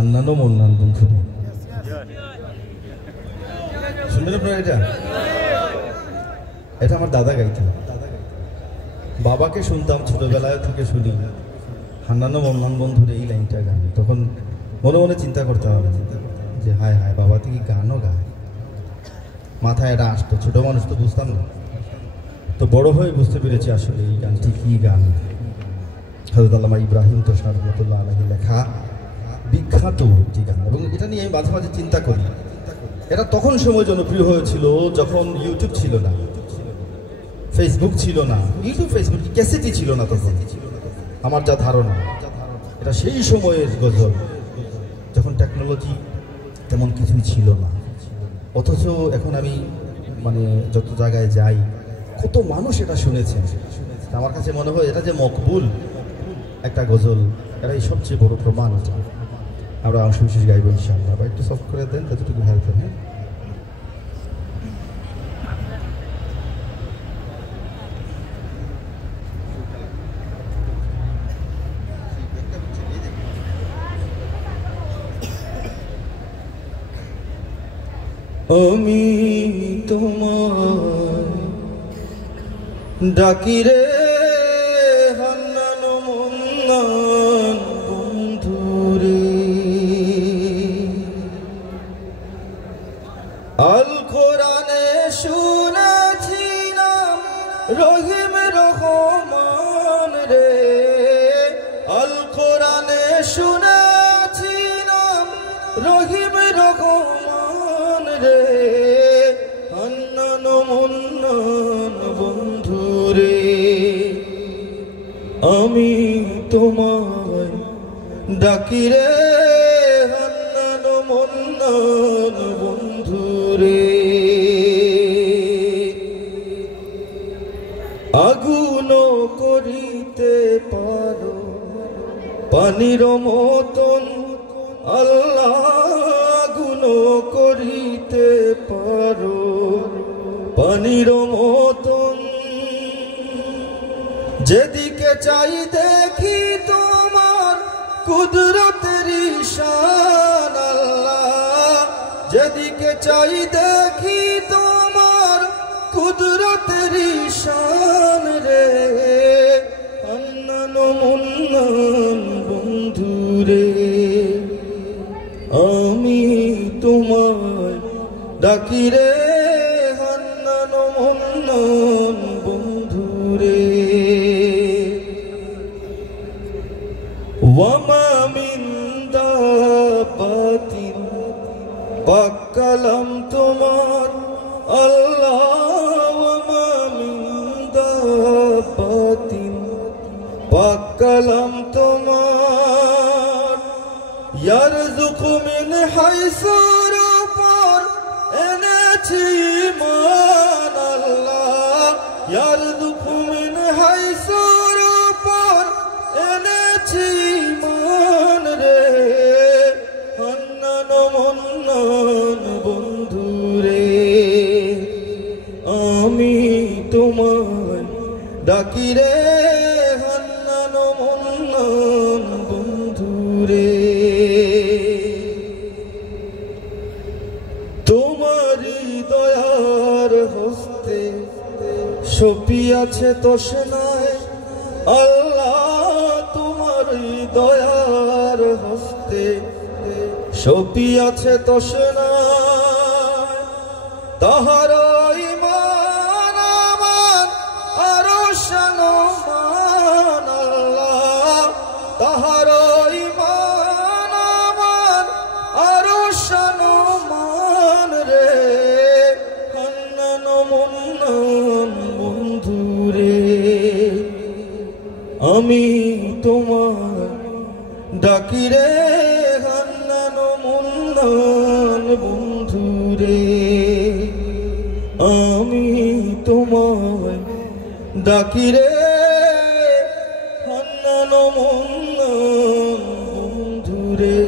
হান্নানো মন্নান বন্ধু শুনবেন আপনারা? এটা আমার দাদা গাইতেন। বাবাকে শুনতাম ছোটবেলায় থেকে শুনি হান্নানো মন্নান বন্ধুর এই লাইনটা গান। তখন মনে মনে চিন্তা করতাম যে হায় হায় বাবা থেকে গানও গায়। মাথায় এটা আসতো, ছোট মানুষ তো বুঝতাম না। তো বড় হয়ে বুঝতে পেরেছি আসলে এই গানটি কী গান। হযরত আল্লামা ইব্রাহিম তোষার রহমাতুল্লাহ আলাইহি লেখা বিখ্যাত একটি গান, এবং এটা নিয়ে আমি মাঝে মাঝে চিন্তা করি। এটা তখন সময় জনপ্রিয় হয়েছিল যখন ইউটিউব ছিল না, ফেসবুক ছিল না। ইউটিউব ফেসবুক ক্যাসেটই ছিল না তখন, আমার যা ধারণা। এটা সেই সময়ের গজল, যখন টেকনোলজি তেমন কিছুই ছিল না। অথচ এখন আমি মানে যত জায়গায় যাই, কত মানুষ এটা শুনেছে। আমার কাছে মনে হয় এটা যে মকবুল একটা গজল, এটাই সবচেয়ে বড় প্রমাণ। আমরা অংশ বিশেষ গাইব ইনশাআল্লাহ। বা একটু সফট করে দেন, ততটুকু হেল্প হবে। আমি তোমার ডাকি রে হান্নানো মন্নান বন্ধুরে, আল কোরআনে শুনেছি নাম রহিম রহমান রে। আল কোরআনে শুনেছি নাম রহিম রহমান রে, হান্নানো মন্নান বন্ধুরে। আমি তোমায় ডাকি রে হান্নানো মন্নান বন্ধুরে। আগুন করিতে পারো পানির মতন আল্লাহ, আগুন করিতে পারো পানির মতন। যেদিকে চাই দেখি তোমার কুদরতের ঈশান আল্লাহ, যেদিকে চাই দেখি তোমার কুদরতের ঈশান রে, হান্নানো মন্নান বন্ধুরে। আমি তোমায় ডাকি রে হান্নানো মন্নান বন্ধুরে। ওয়ামা মিন দাব্বাতিন, পাক কালাম তোমার আল্লাহ। ওয়ামা মিন দাব্বাতিন, পাক কালাম তোমার। ইয়ারযুকু মিন হাইসুর উপর এনেছি ঈমান আল্লাহ। ইয়ারযুকু মিন হাইসুর উপর এনেছি ঈমান রে, হান্নানো মন্নান বন্ধুরে। আমি তোমায় ডাকি রে হান্নানো মন্নান বন্ধুরে। তোমারি দয়ার হস্তে সপিয়াছে তৃষ্ণায় আল্লাহ, তোমারি দয়ার হস্তে সপিয়াছে তৃষ্ণায়। তাহার ঈমান আমান আরো শানমান আল্লাহ, তাহার ঈমান আমান আরো শানমান রে, হান্নানো মন্নান বন্ধুরে। আমি তোমার ডাকি রে হান্নানো মন্নান বন্ধুরে। আমি তোমায় ডাকি রে হান্নানো মন্নান বন্ধুরে।